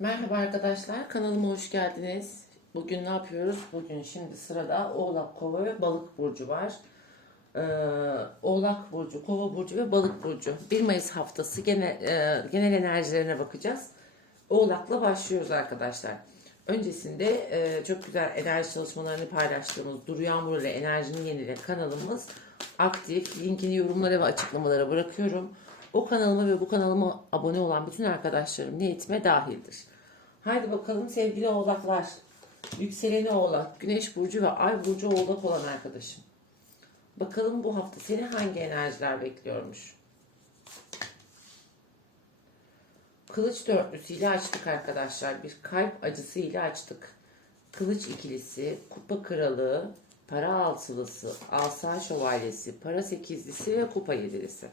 Merhaba arkadaşlar, kanalıma hoş geldiniz. Bugün ne yapıyoruz? Bugün şimdi sırada Oğlak, Kova ve Balık burcu var. Ee, Oğlak burcu, Kova burcu ve Balık burcu. 1 Mayıs haftası gene, e, genel enerjilerine bakacağız. Oğlak'la başlıyoruz arkadaşlar. Öncesinde e, çok güzel enerji çalışmalarını paylaştığımız Duru Yağmur ile Enerjinin Yenile kanalımız aktif. Linkini yorumlara ve açıklamalara bırakıyorum. O kanalıma ve bu kanalıma abone olan bütün arkadaşlarım niyetime dahildir. Haydi bakalım sevgili oğlaklar. Yükseleni oğlak, güneş burcu ve ay burcu oğlak olan arkadaşım. Bakalım bu hafta seni hangi enerjiler bekliyormuş? Kılıç dörtlüsüyle açtık arkadaşlar. Bir kalp acısıyla açtık. Kılıç ikilisi, kupa kralı, para altılısı, asa şövalyesi, para sekizlisi ve kupa yedilisi.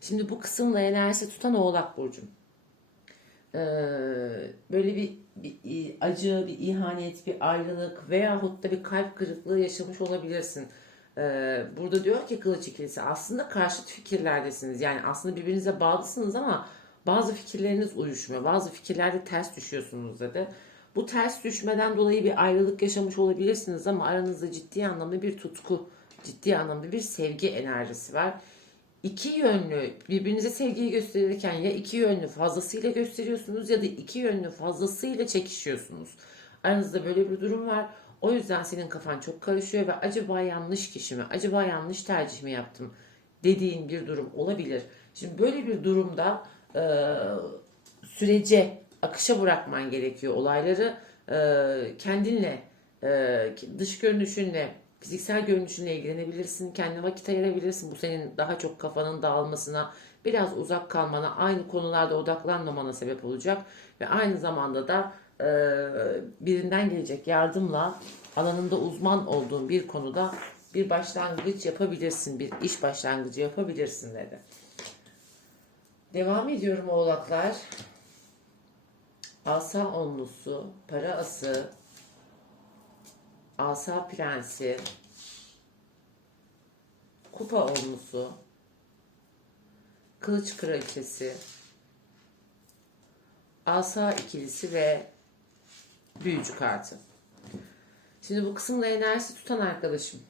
Şimdi bu kısımla enerjisi tutan oğlak burcum. Ee, böyle bir, bir acı, bir ihanet, bir ayrılık veyahut da bir kalp kırıklığı yaşamış olabilirsin. Ee, burada diyor ki kılıç ikilisi aslında karşıt fikirlerdesiniz. Yani aslında birbirinize bağlısınız ama bazı fikirleriniz uyuşmuyor. Bazı fikirlerde ters düşüyorsunuz dedi. Bu ters düşmeden dolayı bir ayrılık yaşamış olabilirsiniz ama aranızda ciddi anlamda bir tutku, ciddi anlamda bir sevgi enerjisi var iki yönlü birbirinize sevgiyi gösterirken ya iki yönlü fazlasıyla gösteriyorsunuz ya da iki yönlü fazlasıyla çekişiyorsunuz. Aranızda böyle bir durum var. O yüzden senin kafan çok karışıyor ve acaba yanlış kişi mi, acaba yanlış tercih mi yaptım dediğin bir durum olabilir. Şimdi böyle bir durumda e, sürece, akışa bırakman gerekiyor olayları. E, kendinle, e, dış görünüşünle, Fiziksel görünüşünle ilgilenebilirsin, kendine vakit ayırabilirsin. Bu senin daha çok kafanın dağılmasına, biraz uzak kalmana, aynı konularda odaklanmamana sebep olacak. Ve aynı zamanda da e, birinden gelecek yardımla alanında uzman olduğun bir konuda bir başlangıç yapabilirsin, bir iş başlangıcı yapabilirsin dedi. Devam ediyorum oğlaklar. Asa onlusu, para ası, Asa Prensi, Kupa Onlusu, Kılıç Kraliçesi, Asa ikilisi ve Büyücü kartı. Şimdi bu kısımda enerjisi tutan arkadaşım.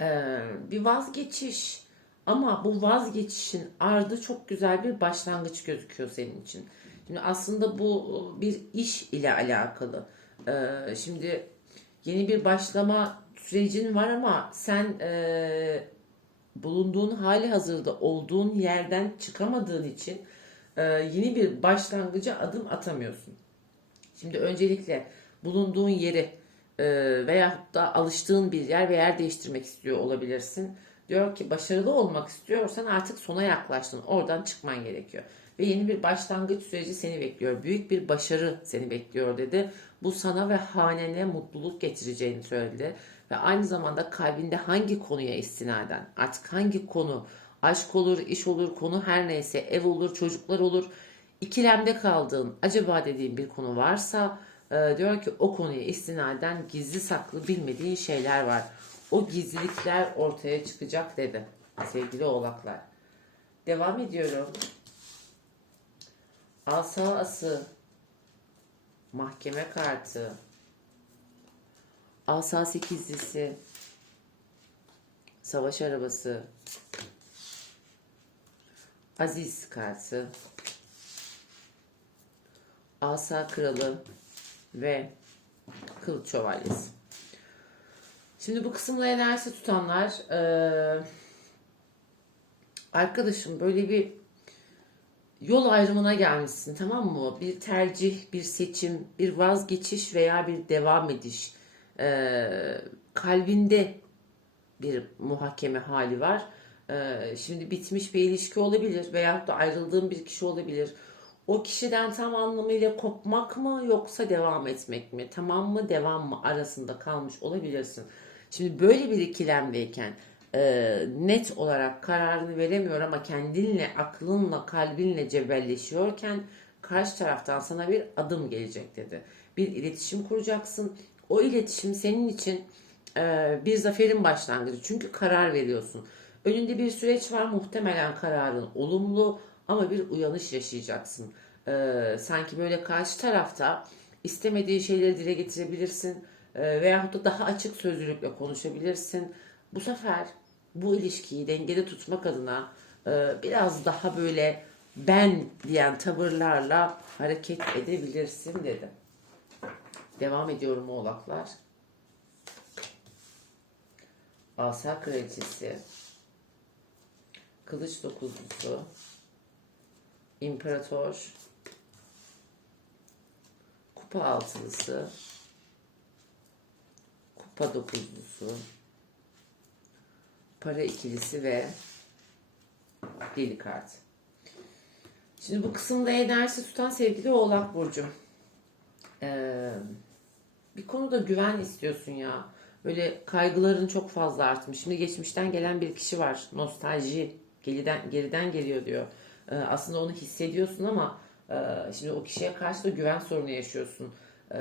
Ee, bir vazgeçiş ama bu vazgeçişin ardı çok güzel bir başlangıç gözüküyor senin için. Şimdi aslında bu bir iş ile alakalı. Ee, şimdi yeni bir başlama sürecin var ama sen e, bulunduğun hali hazırda olduğun yerden çıkamadığın için e, yeni bir başlangıca adım atamıyorsun. Şimdi öncelikle bulunduğun yeri e, veyahut da alıştığın bir yer ve yer değiştirmek istiyor olabilirsin. Diyor ki başarılı olmak istiyorsan artık sona yaklaştın. Oradan çıkman gerekiyor. Ve yeni bir başlangıç süreci seni bekliyor. Büyük bir başarı seni bekliyor dedi. Bu sana ve hanene mutluluk getireceğini söyledi. Ve aynı zamanda kalbinde hangi konuya istinaden artık hangi konu aşk olur, iş olur, konu her neyse ev olur, çocuklar olur. ikilemde kaldığın acaba dediğin bir konu varsa e, diyor ki o konuya istinaden gizli saklı bilmediğin şeyler var. O gizlilikler ortaya çıkacak dedi sevgili oğlaklar. Devam ediyorum. Asa ası mahkeme kartı. Asa sekizlisi. Savaş arabası. Aziz kartı. Asa kralı ve kılıç şövalyesi. Şimdi bu kısımda enerjisi tutanlar e, arkadaşım böyle bir yol ayrımına gelmişsin tamam mı? Bir tercih, bir seçim, bir vazgeçiş veya bir devam ediş. Ee, kalbinde bir muhakeme hali var. Ee, şimdi bitmiş bir ilişki olabilir veyahut da ayrıldığın bir kişi olabilir. O kişiden tam anlamıyla kopmak mı yoksa devam etmek mi? Tamam mı devam mı arasında kalmış olabilirsin. Şimdi böyle bir ikilemdeyken e, net olarak kararını veremiyor ama kendinle, aklınla, kalbinle cebelleşiyorken karşı taraftan sana bir adım gelecek dedi. Bir iletişim kuracaksın. O iletişim senin için e, bir zaferin başlangıcı. Çünkü karar veriyorsun. Önünde bir süreç var. Muhtemelen kararın olumlu ama bir uyanış yaşayacaksın. Ee, sanki böyle karşı tarafta istemediği şeyleri dile getirebilirsin ee, veyahut da daha açık sözlülükle konuşabilirsin. Bu sefer bu ilişkiyi dengede tutmak adına e, biraz daha böyle ben diyen tavırlarla hareket edebilirsin dedi. Devam ediyorum oğlaklar. Asa kraliçesi. Kılıç dokuzlusu. İmparator. Kupa altılısı. Kupa dokuzlusu. Para ikilisi ve deli kart. Şimdi bu kısımda enerji tutan sevgili Oğlak Burcu. Ee, bir konuda güven istiyorsun ya. Böyle kaygıların çok fazla artmış. Şimdi geçmişten gelen bir kişi var. Nostalji geriden, geriden geliyor diyor. Ee, aslında onu hissediyorsun ama e, şimdi o kişiye karşı da güven sorunu yaşıyorsun. Ee,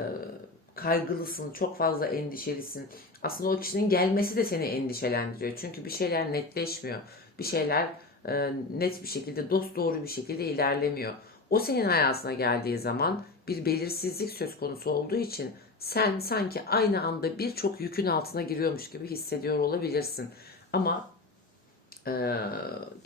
kaygılısın, çok fazla endişelisin. Aslında o kişinin gelmesi de seni endişelendiriyor. Çünkü bir şeyler netleşmiyor. Bir şeyler e, net bir şekilde, dost doğru bir şekilde ilerlemiyor. O senin hayatına geldiği zaman bir belirsizlik söz konusu olduğu için sen sanki aynı anda birçok yükün altına giriyormuş gibi hissediyor olabilirsin. Ama e,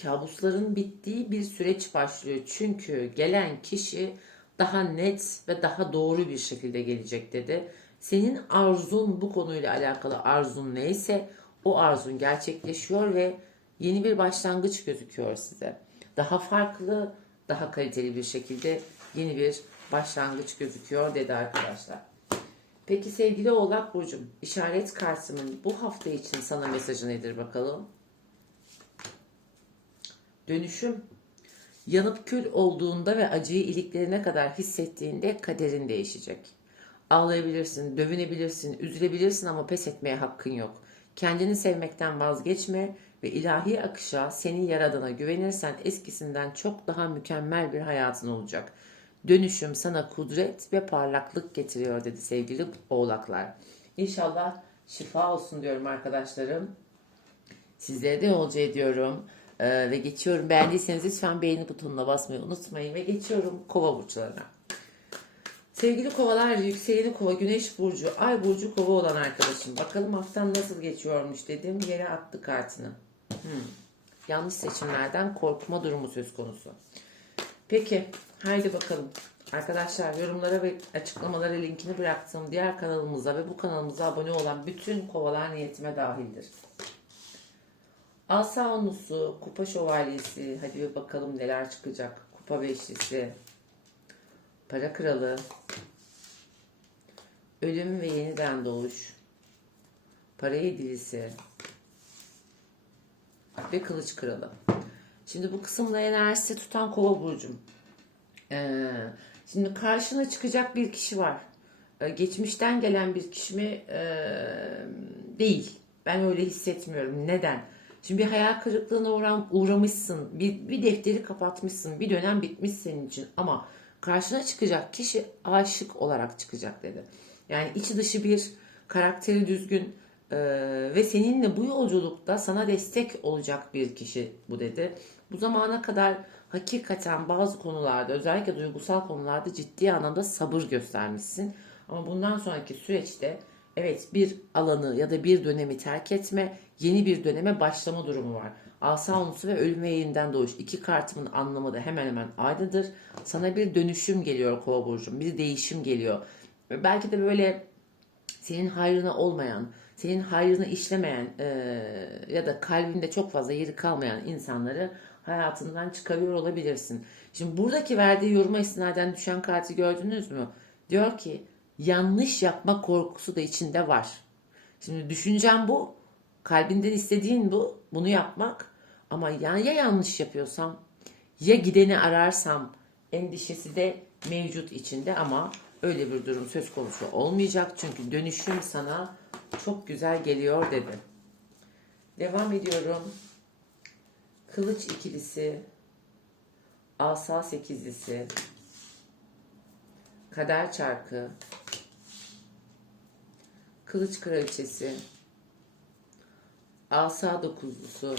kabusların bittiği bir süreç başlıyor. Çünkü gelen kişi daha net ve daha doğru bir şekilde gelecek dedi. Senin arzun bu konuyla alakalı arzun neyse o arzun gerçekleşiyor ve yeni bir başlangıç gözüküyor size. Daha farklı, daha kaliteli bir şekilde yeni bir başlangıç gözüküyor dedi arkadaşlar. Peki sevgili Oğlak Burcu'm, işaret kartımın bu hafta için sana mesajı nedir bakalım? Dönüşüm. Yanıp kül olduğunda ve acıyı iliklerine kadar hissettiğinde kaderin değişecek. Ağlayabilirsin, dövünebilirsin, üzülebilirsin ama pes etmeye hakkın yok. Kendini sevmekten vazgeçme ve ilahi akışa senin yaradana güvenirsen eskisinden çok daha mükemmel bir hayatın olacak. Dönüşüm sana kudret ve parlaklık getiriyor dedi sevgili oğlaklar. İnşallah şifa olsun diyorum arkadaşlarım. Sizlere de yolcu ediyorum. Ee, ve geçiyorum. Beğendiyseniz lütfen beğeni butonuna basmayı unutmayın. Ve geçiyorum kova burçlarına. Sevgili kovalar, yükseleni kova, güneş burcu, ay burcu kova olan arkadaşım. Bakalım haftan nasıl geçiyormuş dedim. Yere attı kartını. Hmm. Yanlış seçimlerden korkma durumu söz konusu. Peki, haydi bakalım. Arkadaşlar yorumlara ve açıklamalara linkini bıraktığım diğer kanalımıza ve bu kanalımıza abone olan bütün kovalar niyetime dahildir. Asa onusu, kupa şövalyesi, hadi bir bakalım neler çıkacak. Kupa beşlisi, para kralı, ölüm ve yeniden doğuş, para yedilisi ve kılıç kralı. Şimdi bu kısımda enerjisi tutan kova burcum. Ee, şimdi karşına çıkacak bir kişi var. Ee, geçmişten gelen bir kişi mi? Ee, değil. Ben öyle hissetmiyorum. Neden? Şimdi bir hayal kırıklığına uğram, uğramışsın. Bir, bir defteri kapatmışsın. Bir dönem bitmiş senin için. Ama karşına çıkacak kişi aşık olarak çıkacak dedi. Yani içi dışı bir karakteri düzgün e, ve seninle bu yolculukta sana destek olacak bir kişi bu dedi. Bu zamana kadar hakikaten bazı konularda özellikle duygusal konularda ciddi anlamda sabır göstermişsin. Ama bundan sonraki süreçte evet bir alanı ya da bir dönemi terk etme, yeni bir döneme başlama durumu var. Asa unusu ve ölüm ve yeniden doğuş. iki kartımın anlamı da hemen hemen aynıdır. Sana bir dönüşüm geliyor kova burcum. Bir değişim geliyor. Belki de böyle senin hayrına olmayan, senin hayrını işlemeyen e, ya da kalbinde çok fazla yeri kalmayan insanları hayatından çıkarıyor olabilirsin. Şimdi buradaki verdiği yoruma istinaden düşen kartı gördünüz mü? Diyor ki yanlış yapma korkusu da içinde var. Şimdi düşüncem bu. Kalbinden istediğin bu. Bunu yapmak. Ama ya, ya yanlış yapıyorsam ya gideni ararsam endişesi de mevcut içinde ama öyle bir durum söz konusu olmayacak. Çünkü dönüşüm sana çok güzel geliyor dedi. Devam ediyorum. Kılıç ikilisi, asa sekizlisi, kader çarkı, kılıç kraliçesi, asa dokuzlusu,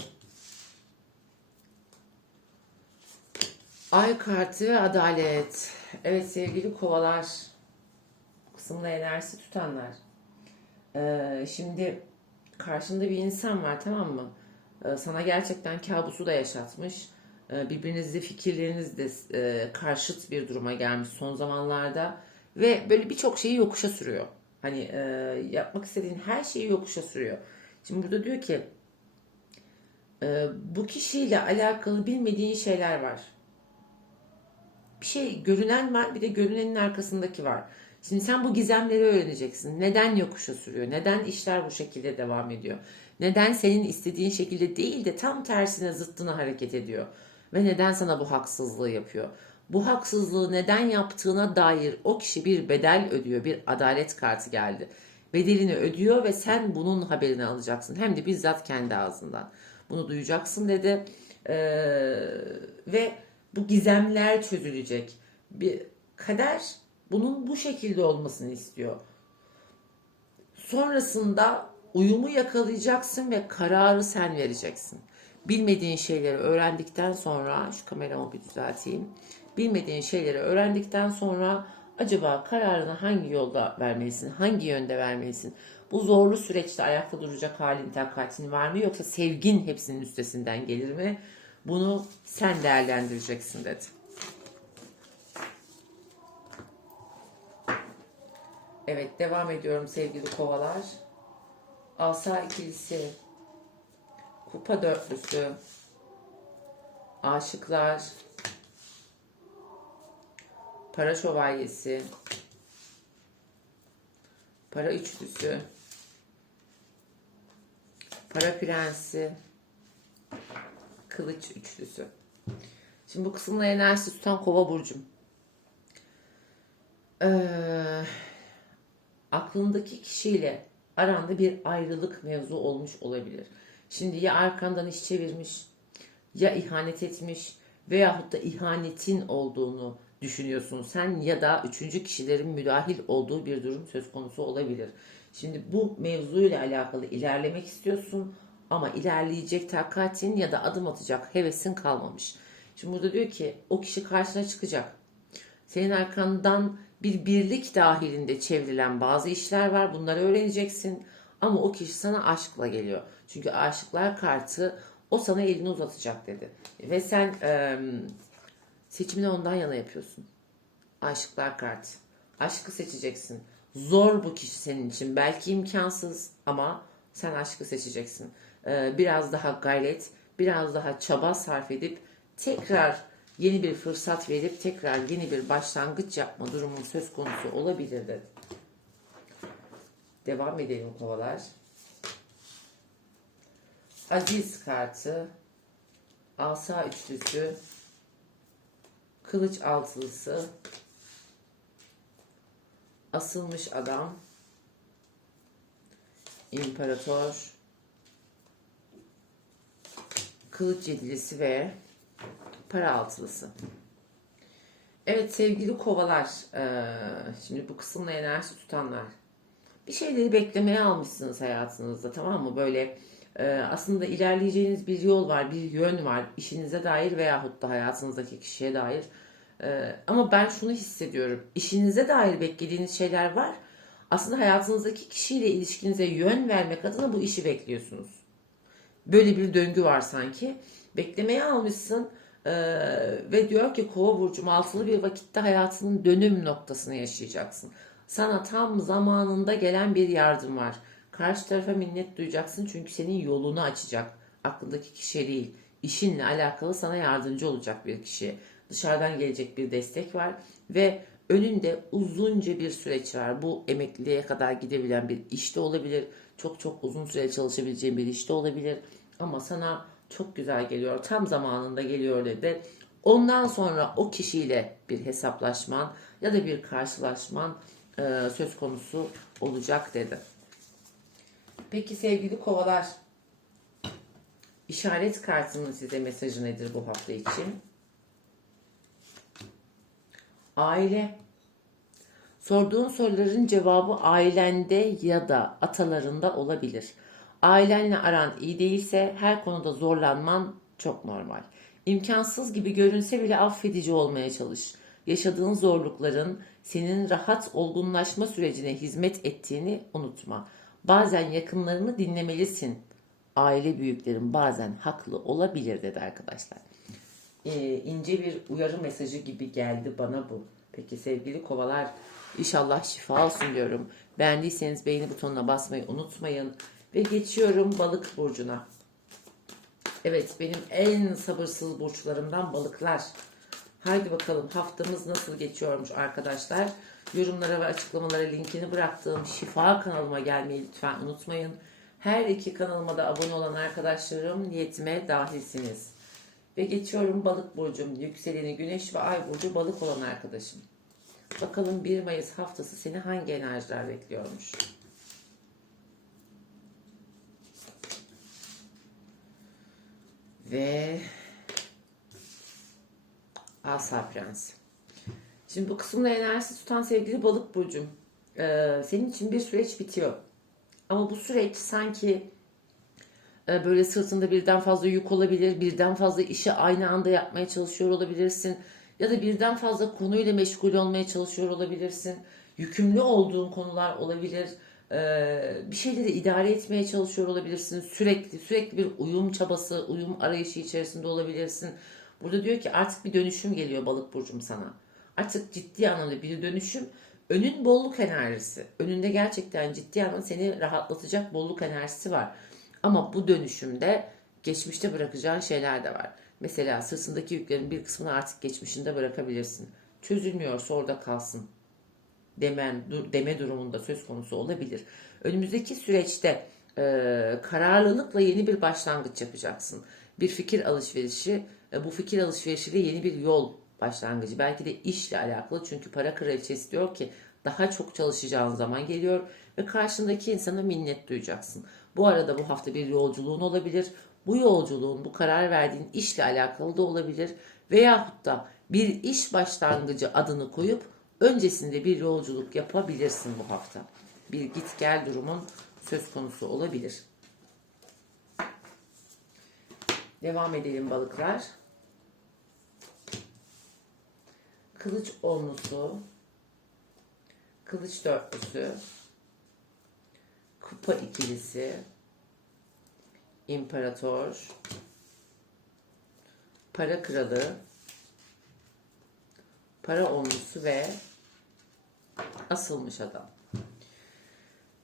Ay kartı ve adalet. Evet sevgili kovalar. Kısımda enerjisi tutanlar. Ee, şimdi karşında bir insan var tamam mı? Ee, sana gerçekten kabusu da yaşatmış. Ee, birbirinizde fikirleriniz de e, karşıt bir duruma gelmiş son zamanlarda. Ve böyle birçok şeyi yokuşa sürüyor. Hani e, yapmak istediğin her şeyi yokuşa sürüyor. Şimdi burada diyor ki e, bu kişiyle alakalı bilmediğin şeyler var bir şey görünen var bir de görünenin arkasındaki var. Şimdi sen bu gizemleri öğreneceksin. Neden yokuşa sürüyor? Neden işler bu şekilde devam ediyor? Neden senin istediğin şekilde değil de tam tersine zıttına hareket ediyor? Ve neden sana bu haksızlığı yapıyor? Bu haksızlığı neden yaptığına dair o kişi bir bedel ödüyor. Bir adalet kartı geldi. Bedelini ödüyor ve sen bunun haberini alacaksın. Hem de bizzat kendi ağzından. Bunu duyacaksın dedi. Ee, ve bu gizemler çözülecek. Bir kader bunun bu şekilde olmasını istiyor. Sonrasında uyumu yakalayacaksın ve kararı sen vereceksin. Bilmediğin şeyleri öğrendikten sonra şu kameramı bir düzelteyim. Bilmediğin şeyleri öğrendikten sonra acaba kararını hangi yolda vermelisin, hangi yönde vermelisin? Bu zorlu süreçte ayakta duracak halin, takatin var mı yoksa sevgin hepsinin üstesinden gelir mi? Bunu sen değerlendireceksin dedi. Evet devam ediyorum sevgili kovalar. Asa ikilisi, kupa dörtlüsü, aşıklar, para şövalyesi, para üçlüsü, para prensi, kılıç üçlüsü. Şimdi bu kısımla enerjisi tutan kova burcum. Ee, aklındaki kişiyle aranda bir ayrılık mevzu olmuş olabilir. Şimdi ya arkandan iş çevirmiş, ya ihanet etmiş veyahut da ihanetin olduğunu düşünüyorsun sen ya da üçüncü kişilerin müdahil olduğu bir durum söz konusu olabilir. Şimdi bu mevzuyla alakalı ilerlemek istiyorsun ama ilerleyecek takatin ya da adım atacak hevesin kalmamış. Şimdi burada diyor ki o kişi karşına çıkacak. Senin arkandan bir birlik dahilinde çevrilen bazı işler var. Bunları öğreneceksin. Ama o kişi sana aşkla geliyor. Çünkü aşıklar kartı o sana elini uzatacak dedi. Ve sen e, seçimini ondan yana yapıyorsun. Aşıklar kartı. Aşkı seçeceksin. Zor bu kişi senin için. Belki imkansız ama sen aşkı seçeceksin. E, biraz daha gayret, biraz daha çaba sarf edip tekrar yeni bir fırsat verip tekrar yeni bir başlangıç yapma durumu söz konusu olabilir dedi. Devam edelim kovalar. Aziz kartı, asa üçlüsü, kılıç altılısı, asılmış adam, imparator, kılıç yedilisi ve para altılısı. Evet sevgili kovalar, eee, şimdi bu kısımla enerji tutanlar. Bir şeyleri beklemeye almışsınız hayatınızda tamam mı? Böyle aslında ilerleyeceğiniz bir yol var, bir yön var. işinize dair veyahut da hayatınızdaki kişiye dair. Eee, ama ben şunu hissediyorum. İşinize dair beklediğiniz şeyler var. Aslında hayatınızdaki kişiyle ilişkinize yön vermek adına bu işi bekliyorsunuz. Böyle bir döngü var sanki. Beklemeye almışsın ee, ve diyor ki kova burcum altılı bir vakitte hayatının dönüm noktasını yaşayacaksın. Sana tam zamanında gelen bir yardım var. Karşı tarafa minnet duyacaksın çünkü senin yolunu açacak. Aklındaki kişi değil. İşinle alakalı sana yardımcı olacak bir kişi. Dışarıdan gelecek bir destek var ve önünde uzunca bir süreç var. Bu emekliliğe kadar gidebilen bir işte olabilir. Çok çok uzun süre çalışabileceğin bir işte olabilir. Ama sana çok güzel geliyor. Tam zamanında geliyor dedi. Ondan sonra o kişiyle bir hesaplaşman ya da bir karşılaşman söz konusu olacak dedi. Peki sevgili kovalar, işaret kartının size mesajı nedir bu hafta için? Aile. Sorduğun soruların cevabı ailende ya da atalarında olabilir. Ailenle aran iyi değilse her konuda zorlanman çok normal. İmkansız gibi görünse bile affedici olmaya çalış. Yaşadığın zorlukların senin rahat olgunlaşma sürecine hizmet ettiğini unutma. Bazen yakınlarını dinlemelisin. Aile büyüklerin bazen haklı olabilir dedi arkadaşlar. Ee, ince bir uyarı mesajı gibi geldi bana bu. Peki sevgili kovalar inşallah şifa olsun diyorum. Beğendiyseniz beğeni butonuna basmayı unutmayın. Ve geçiyorum balık burcuna. Evet benim en sabırsız burçlarımdan balıklar. Haydi bakalım haftamız nasıl geçiyormuş arkadaşlar. Yorumlara ve açıklamalara linkini bıraktığım Şifa kanalıma gelmeyi lütfen unutmayın. Her iki kanalıma da abone olan arkadaşlarım niyetime dahilsiniz. Ve geçiyorum balık burcum. Yükseleni güneş ve ay burcu balık olan arkadaşım. Bakalım 1 Mayıs haftası seni hangi enerjiler bekliyormuş? Ve Asa Prens. Şimdi bu kısımda enerjisi tutan sevgili balık burcum. Ee, senin için bir süreç bitiyor. Ama bu süreç sanki e, böyle sırtında birden fazla yük olabilir, birden fazla işi aynı anda yapmaya çalışıyor olabilirsin ya da birden fazla konuyla meşgul olmaya çalışıyor olabilirsin. Yükümlü olduğun konular olabilir. Ee, bir şeyleri idare etmeye çalışıyor olabilirsin. Sürekli sürekli bir uyum çabası, uyum arayışı içerisinde olabilirsin. Burada diyor ki artık bir dönüşüm geliyor balık burcum sana. Artık ciddi anlamda bir dönüşüm. Önün bolluk enerjisi. Önünde gerçekten ciddi anlamda seni rahatlatacak bolluk enerjisi var. Ama bu dönüşümde geçmişte bırakacağın şeyler de var. Mesela sırtındaki yüklerin bir kısmını artık geçmişinde bırakabilirsin. Çözülmüyorsa orada kalsın. Demen, dur, deme durumunda söz konusu olabilir. Önümüzdeki süreçte e, kararlılıkla yeni bir başlangıç yapacaksın. Bir fikir alışverişi, e, bu fikir alışverişiyle yeni bir yol başlangıcı. Belki de işle alakalı çünkü para kraliçesi diyor ki daha çok çalışacağın zaman geliyor ve karşındaki insana minnet duyacaksın. Bu arada bu hafta bir yolculuğun olabilir. Bu yolculuğun bu karar verdiğin işle alakalı da olabilir. Veyahut da bir iş başlangıcı adını koyup öncesinde bir yolculuk yapabilirsin bu hafta. Bir git gel durumun söz konusu olabilir. Devam edelim balıklar. Kılıç onlusu, kılıç dörtlüsü, kupa ikilisi, imparator, para kralı, para onlusu ve asılmış adam.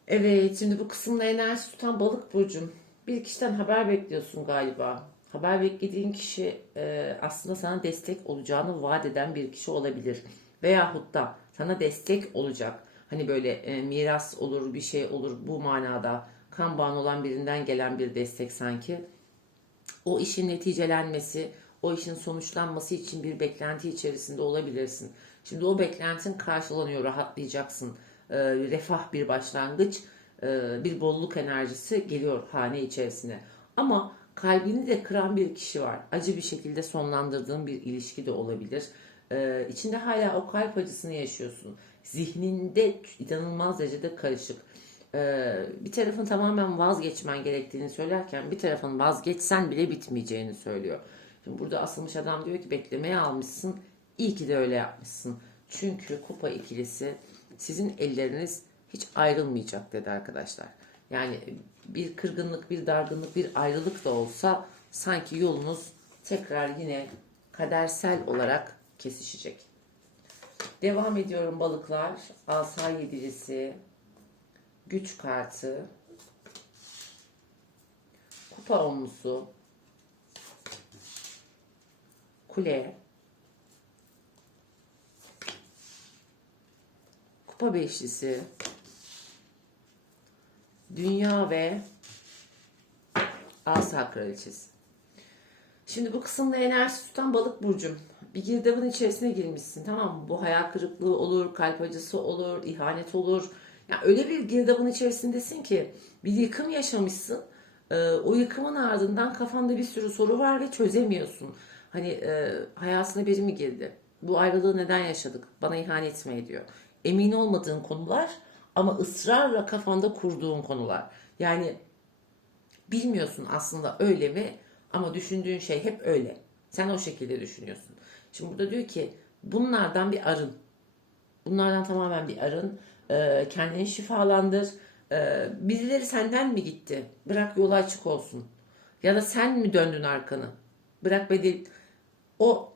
Evet, şimdi bu kısımda enerji tutan balık burcum. Bir kişiden haber bekliyorsun galiba. Haber beklediğin kişi e, aslında sana destek olacağını vaat eden bir kişi olabilir. Veyahut da sana destek olacak. Hani böyle e, miras olur, bir şey olur bu manada. Kan bağın olan birinden gelen bir destek sanki. O işin neticelenmesi, o işin sonuçlanması için bir beklenti içerisinde olabilirsin. Şimdi o beklentin karşılanıyor, rahatlayacaksın. E, refah bir başlangıç, e, bir bolluk enerjisi geliyor hane içerisine. Ama kalbini de kıran bir kişi var. Acı bir şekilde sonlandırdığın bir ilişki de olabilir. Ee, içinde hala o kalp acısını yaşıyorsun. Zihninde inanılmaz derecede karışık. Ee, bir tarafın tamamen vazgeçmen gerektiğini söylerken bir tarafın vazgeçsen bile bitmeyeceğini söylüyor. Şimdi burada asılmış adam diyor ki beklemeye almışsın. İyi ki de öyle yapmışsın. Çünkü kupa ikilisi sizin elleriniz hiç ayrılmayacak dedi arkadaşlar. Yani bir kırgınlık, bir dargınlık, bir ayrılık da olsa sanki yolunuz tekrar yine kadersel olarak kesişecek. Devam ediyorum balıklar. Asa yedilisi, güç kartı, kupa onlusu, kule, kupa beşlisi, Dünya ve Asa Kraliçesi. Şimdi bu kısımda enerji tutan balık burcum. Bir girdabın içerisine girmişsin tamam mı? Bu hayal kırıklığı olur, kalp acısı olur, ihanet olur. Yani öyle bir girdabın içerisindesin ki bir yıkım yaşamışsın. Ee, o yıkımın ardından kafanda bir sürü soru var ve çözemiyorsun. Hani e, hayatına biri mi girdi? Bu ayrılığı neden yaşadık? Bana ihanet mi ediyor? Emin olmadığın konular ama ısrarla kafanda kurduğun konular. Yani bilmiyorsun aslında öyle mi ama düşündüğün şey hep öyle. Sen o şekilde düşünüyorsun. Şimdi burada diyor ki bunlardan bir arın. Bunlardan tamamen bir arın. Ee, kendini şifalandır. Ee, birileri senden mi gitti? Bırak yolu açık olsun. Ya da sen mi döndün arkanı? Bırak bedel... O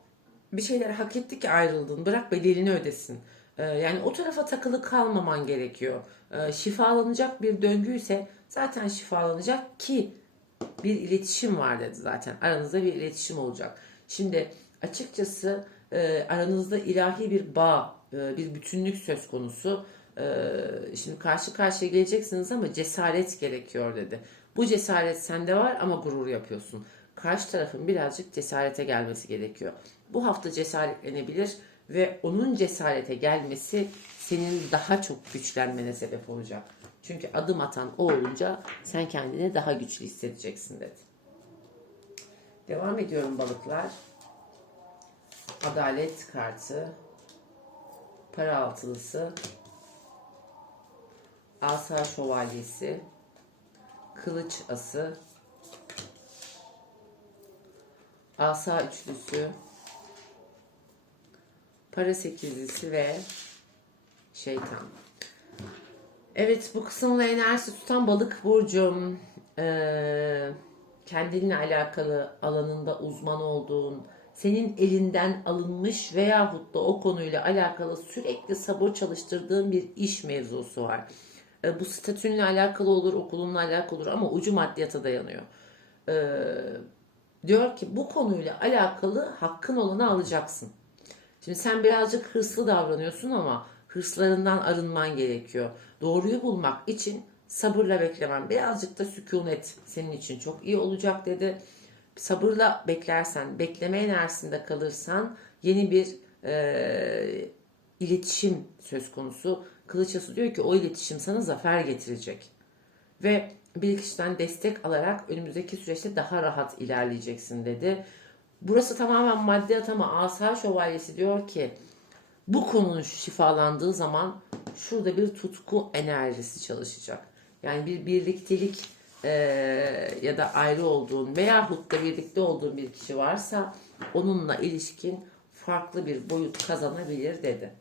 bir şeyler hak etti ki ayrıldın. Bırak bedelini ödesin. Ee, yani o tarafa takılı kalmaman gerekiyor. Ee, şifalanacak bir döngüyse zaten şifalanacak ki bir iletişim var dedi zaten. Aranızda bir iletişim olacak. Şimdi açıkçası e, aranızda ilahi bir bağ, e, bir bütünlük söz konusu. E, şimdi karşı karşıya geleceksiniz ama cesaret gerekiyor dedi. Bu cesaret sende var ama gurur yapıyorsun. Karşı tarafın birazcık cesarete gelmesi gerekiyor. Bu hafta cesaretlenebilir ve onun cesarete gelmesi senin daha çok güçlenmene sebep olacak. Çünkü adım atan o olunca sen kendini daha güçlü hissedeceksin dedi. Devam ediyorum balıklar. Adalet kartı. Para altılısı. Asa şövalyesi. Kılıç ası. Asa üçlüsü. Para sekizlisi ve şeytan. Evet bu kısımla enerjisi tutan balık burcum. Ee, kendinle alakalı alanında uzman olduğun, senin elinden alınmış veyahut da o konuyla alakalı sürekli sabır çalıştırdığın bir iş mevzusu var. Ee, bu statünle alakalı olur, okulunla alakalı olur ama ucu maddiyata dayanıyor. Ee, diyor ki bu konuyla alakalı hakkın olanı alacaksın. Şimdi sen birazcık hırslı davranıyorsun ama hırslarından arınman gerekiyor. Doğruyu bulmak için sabırla beklemen, birazcık da sükunet senin için çok iyi olacak dedi. Sabırla beklersen, bekleme enerjisinde kalırsan yeni bir e, iletişim söz konusu. Kılıçası diyor ki o iletişim sana zafer getirecek. Ve bir kişiden destek alarak önümüzdeki süreçte daha rahat ilerleyeceksin dedi. Burası tamamen maddiyat ama asa şövalyesi diyor ki bu konunun şifalandığı zaman şurada bir tutku enerjisi çalışacak. Yani bir birliktelik e, ya da ayrı olduğun veyahut da birlikte olduğun bir kişi varsa onunla ilişkin farklı bir boyut kazanabilir dedi.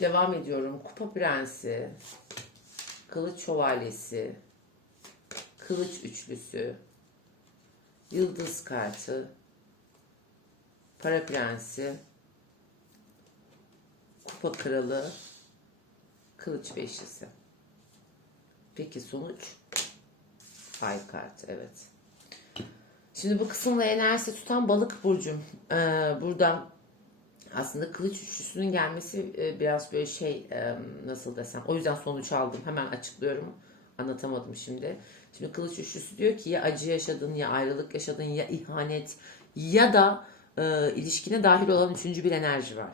Devam ediyorum. Kupa prensi, kılıç şövalyesi, kılıç üçlüsü, yıldız kartı, para prensi, kupa kralı, kılıç beşlisi. Peki sonuç? Ay kartı evet. Şimdi bu kısımla enerjisi tutan balık burcum. Ee, burada aslında kılıç üçlüsünün gelmesi e, biraz böyle şey e, nasıl desem. O yüzden sonuç aldım. Hemen açıklıyorum. Anlatamadım şimdi. Şimdi kılıç üçlüsü diyor ki ya acı yaşadın ya ayrılık yaşadın ya ihanet ya da e, ilişkine dahil olan üçüncü bir enerji var.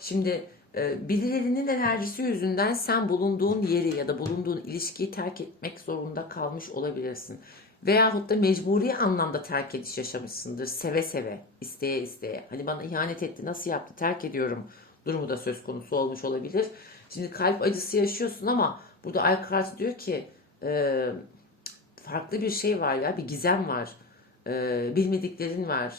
Şimdi e, birilerinin enerjisi yüzünden sen bulunduğun yeri ya da bulunduğun ilişkiyi terk etmek zorunda kalmış olabilirsin. Veyahut da mecburi anlamda terk ediş yaşamışsındır. Seve seve, isteye isteye. Hani bana ihanet etti, nasıl yaptı, terk ediyorum durumu da söz konusu olmuş olabilir. Şimdi kalp acısı yaşıyorsun ama burada ay kartı diyor ki e, farklı bir şey var ya, bir gizem var. E, bilmediklerin var.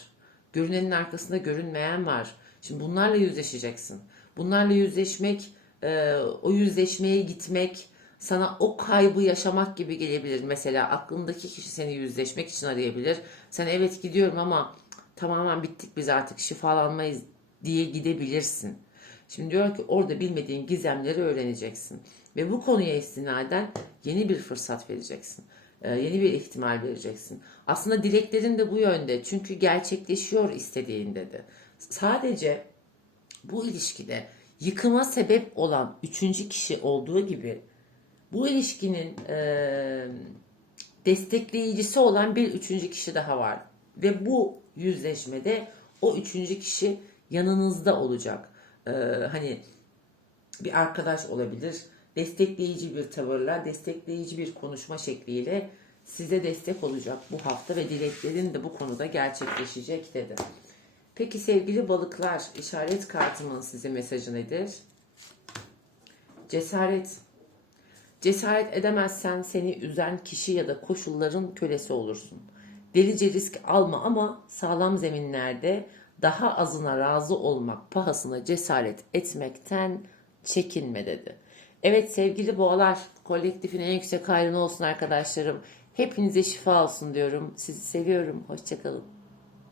Görünenin arkasında görünmeyen var. Şimdi bunlarla yüzleşeceksin. Bunlarla yüzleşmek, e, o yüzleşmeye gitmek, sana o kaybı yaşamak gibi gelebilir. Mesela aklındaki kişi seni yüzleşmek için arayabilir. Sen evet gidiyorum ama tamamen bittik biz artık şifalanmayız diye gidebilirsin. Şimdi diyor ki orada bilmediğin gizemleri öğreneceksin. Ve bu konuya istinaden yeni bir fırsat vereceksin. Ee, yeni bir ihtimal vereceksin. Aslında dileklerin de bu yönde. Çünkü gerçekleşiyor istediğin dedi. Sadece bu ilişkide yıkıma sebep olan üçüncü kişi olduğu gibi bu ilişkinin e, destekleyicisi olan bir üçüncü kişi daha var. Ve bu yüzleşmede o üçüncü kişi yanınızda olacak. E, hani bir arkadaş olabilir. Destekleyici bir tavırla, destekleyici bir konuşma şekliyle size destek olacak bu hafta ve dileklerin de bu konuda gerçekleşecek dedi. Peki sevgili balıklar, işaret kartımın size mesajı nedir? Cesaret. Cesaret edemezsen seni üzen kişi ya da koşulların kölesi olursun. Delice risk alma ama sağlam zeminlerde daha azına razı olmak pahasına cesaret etmekten çekinme dedi. Evet sevgili boğalar kolektifin en yüksek hayrını olsun arkadaşlarım. Hepinize şifa olsun diyorum. Sizi seviyorum. Hoşçakalın.